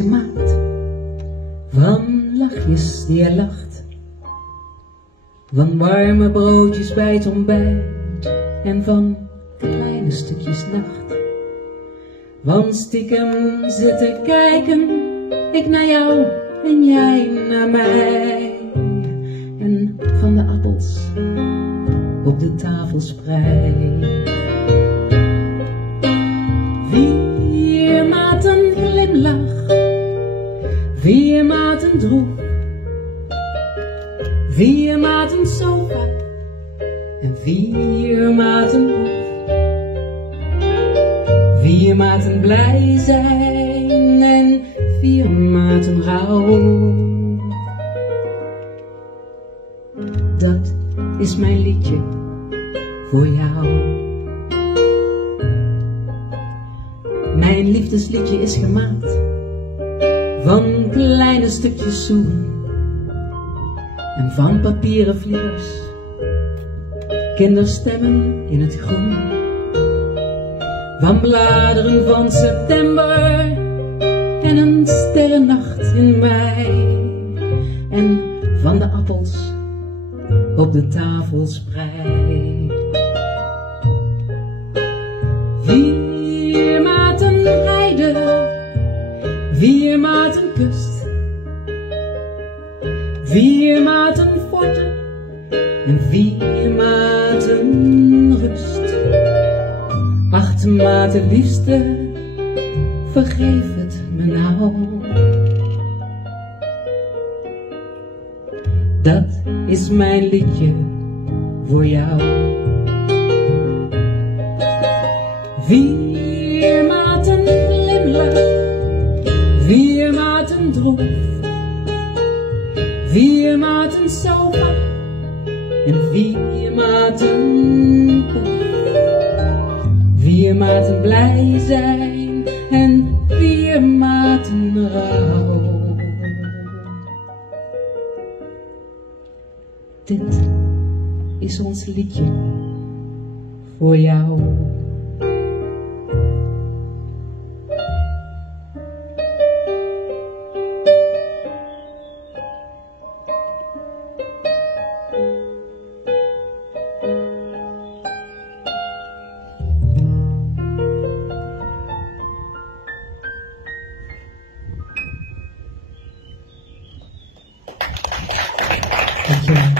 gemaakt van lachjes die je lacht, van warme broodjes bij het ontbijt en van kleine stukjes nacht. Van stiekem zitten kijken, ik naar jou en jij naar mij, en van de appels op de tafel sprei. 4 maten glimlach, 4 maten droef, 4 maten sofa en 4 maten hoef. 4 maten blij zijn en 4 maten rouw. Dat is mijn liedje voor jou. Mijn liefdesliedje is gemaakt van kleine stukjes zoen en van papieren vliegers, kinderstemmen in het groen, van bladeren van september en een sterrennacht in mei, en van de appels op de tafel sprei. 4 maten rijden, 4 maten kust, 4 maten forten en 4 maten rust. 8 maten liefste, vergeef het me nou. Dat is mijn liedje voor jou. 4 maten glimlach, 4 maten droef, 4 maten sofa en 4 maten poef. 4 maten blij zijn en 4 maten rouw. Dit is ons liedje voor jou. Dankjewel.